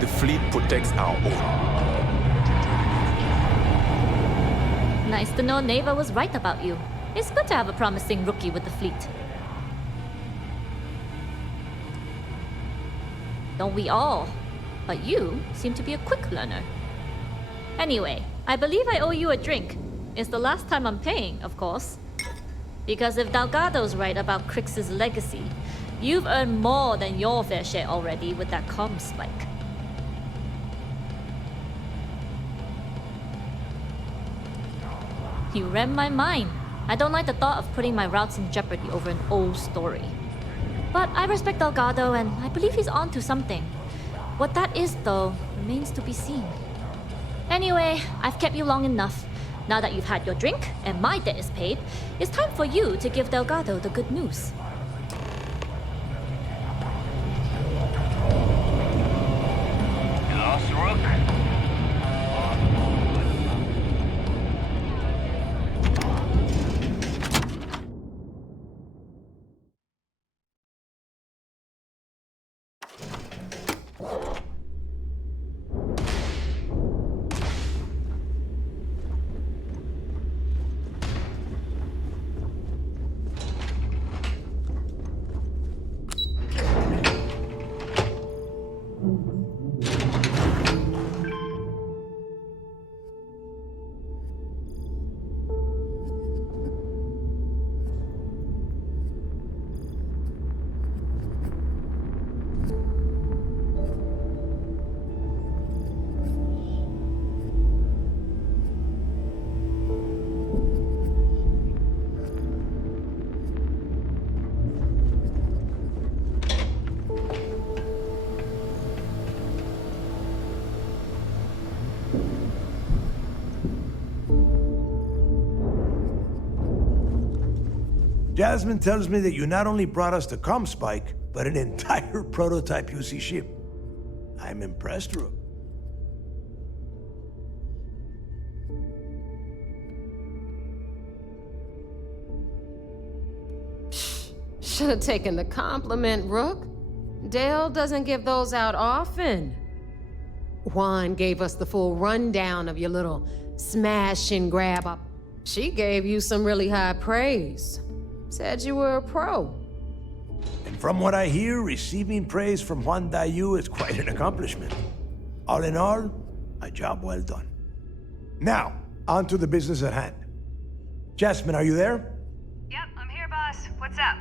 The fleet protects our own. Nice to know Neva was right about you. It's good to have a promising rookie with the fleet. Don't we all? But you seem to be a quick learner. Anyway, I believe I owe you a drink. It's the last time I'm paying, of course. Because if Delgado's right about Crix's legacy, you've earned more than your fair share already with that comm spike. You read my mind. I don't like the thought of putting my routes in jeopardy over an old story. But I respect Delgado, and I believe he's on to something. What that is, though, remains to be seen. Anyway, I've kept you long enough. Now that you've had your drink, and my debt is paid, it's time for you to give Delgado the good news. You lost, Rook? Jasmine tells me that you not only brought us the Comspike, but an entire prototype UC ship. I'm impressed, Rook. Should have taken the compliment, Rook. Dale doesn't give those out often. Juan gave us the full rundown of your little smash and grab up. She gave you some really high praise. Said you were a pro. And from what I hear, receiving praise from Juan Dayu is quite an accomplishment. All in all, a job well done. Now, on to the business at hand. Jasmine, are you there? Yep, I'm here, boss. What's up?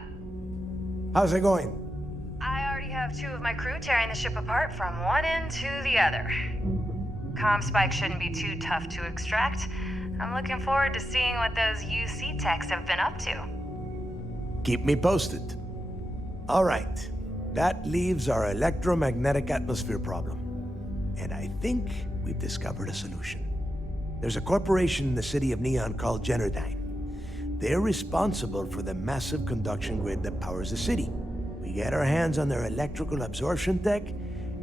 How's it going? I already have 2 of my crew tearing the ship apart from one end to the other. Comspike shouldn't be too tough to extract. I'm looking forward to seeing what those UC techs have been up to. Keep me posted. All right, that leaves our electromagnetic atmosphere problem. And I think we've discovered a solution. There's a corporation in the city of Neon called Generdyne. They're responsible for the massive conduction grid that powers the city. We get our hands on their electrical absorption tech,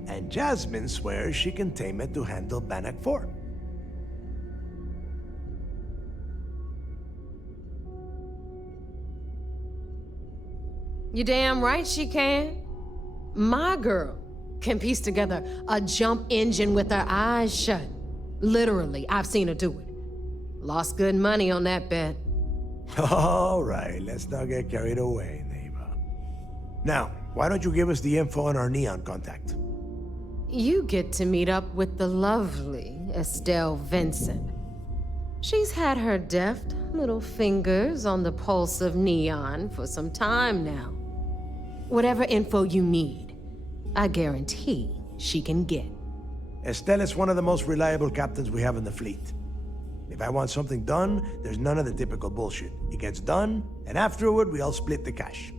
and Jasmine swears she can tame it to handle Bannock 4. You damn right she can. My girl can piece together a jump engine with her eyes shut. Literally, I've seen her do it. Lost good money on that bet. All right, let's not get carried away, neighbor. Now, why don't you give us the info on our Neon contact? You get to meet up with the lovely Estelle Vincent. She's had her deft little fingers on the pulse of Neon for some time now. Whatever info you need, I guarantee she can get. Estelle is one of the most reliable captains we have in the fleet. If I want something done, there's none of the typical bullshit. It gets done, and afterward, we all split the cash.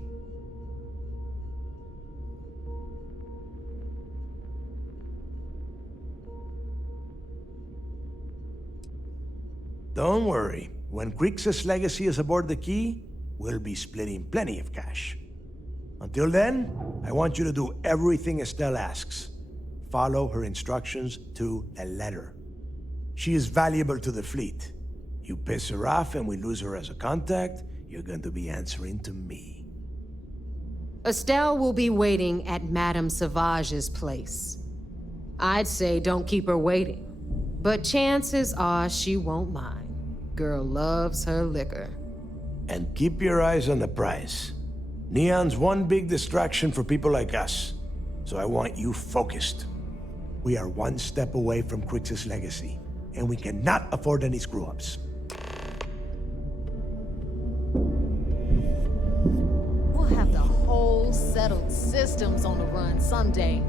Don't worry. When Crixus' legacy is aboard the Key, we'll be splitting plenty of cash. Until then, I want you to do everything Estelle asks. Follow her instructions to the letter. She is valuable to the fleet. You piss her off and we lose her as a contact, you're going to be answering to me. Estelle will be waiting at Madame Sauvage's place. I'd say don't keep her waiting, but chances are she won't mind. Girl loves her liquor. And keep your eyes on the prize. Neon's one big distraction for people like us, so I want you focused. We are one step away from Crixus' legacy, and we cannot afford any screw-ups. We'll have the whole settled systems on the run someday.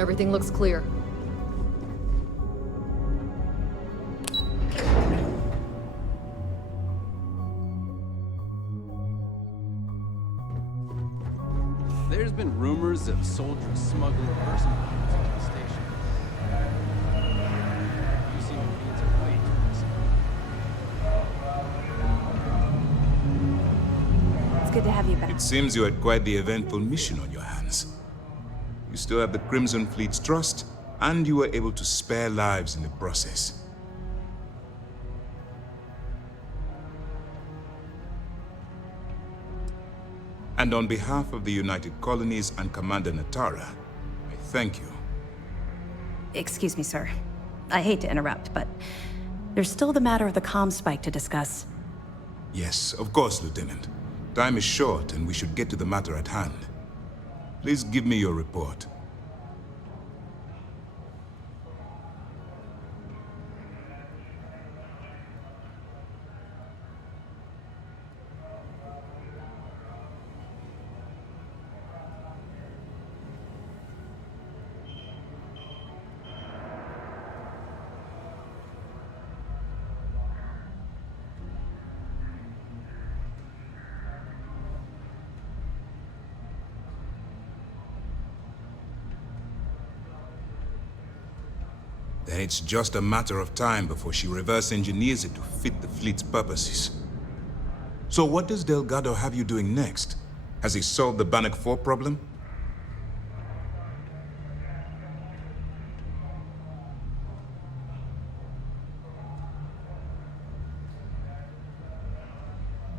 Everything looks clear. There's been rumors of soldiers smuggling personal items into the station. You seem to are way too risky. It's good to have you back. It seems you had quite the eventful mission on your hands. You still have the Crimson Fleet's trust, and you were able to spare lives in the process. And on behalf of the United Colonies and Commander Natara, I thank you. Excuse me, sir. I hate to interrupt, but there's still the matter of the comm spike to discuss. Yes, of course, Lieutenant. Time is short, and we should get to the matter at hand. Please give me your report. Then it's just a matter of time before she reverse engineers it to fit the fleet's purposes. So what does Delgado have you doing next? Has he solved the Bannock 4 problem?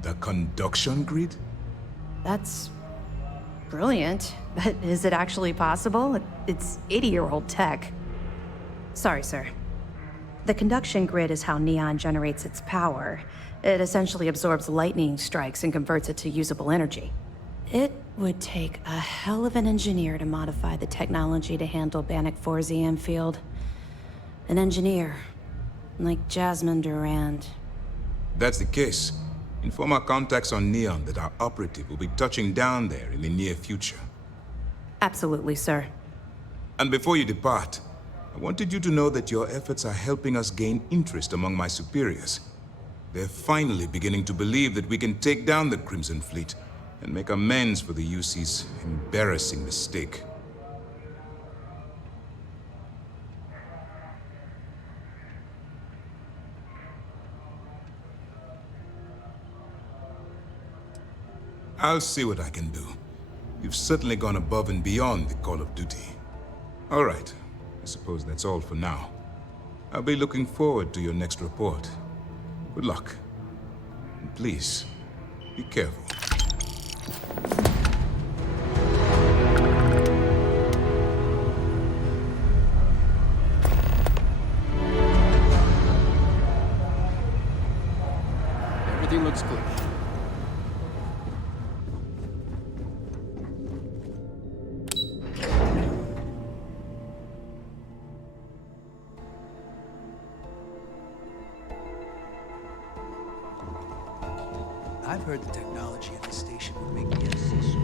The conduction grid? That's brilliant, but is it actually possible? It's 80-year-old tech. Sorry, sir. The conduction grid is how Neon generates its power. It essentially absorbs lightning strikes and converts it to usable energy. It would take a hell of an engineer to modify the technology to handle Bannock 4's EM field. An engineer, like Jasmine Durand. That's the case. Inform our contacts on Neon that our operative will be touching down there in the near future. Absolutely, sir. And before you depart, I wanted you to know that your efforts are helping us gain interest among my superiors. They're finally beginning to believe that we can take down the Crimson Fleet and make amends for the UC's embarrassing mistake. I'll see what I can do. You've certainly gone above and beyond the call of duty. All right. I suppose that's all for now. I'll be looking forward to your next report. Good luck. And please, be careful. Everything looks clear. I've heard the technology at the station would make the SC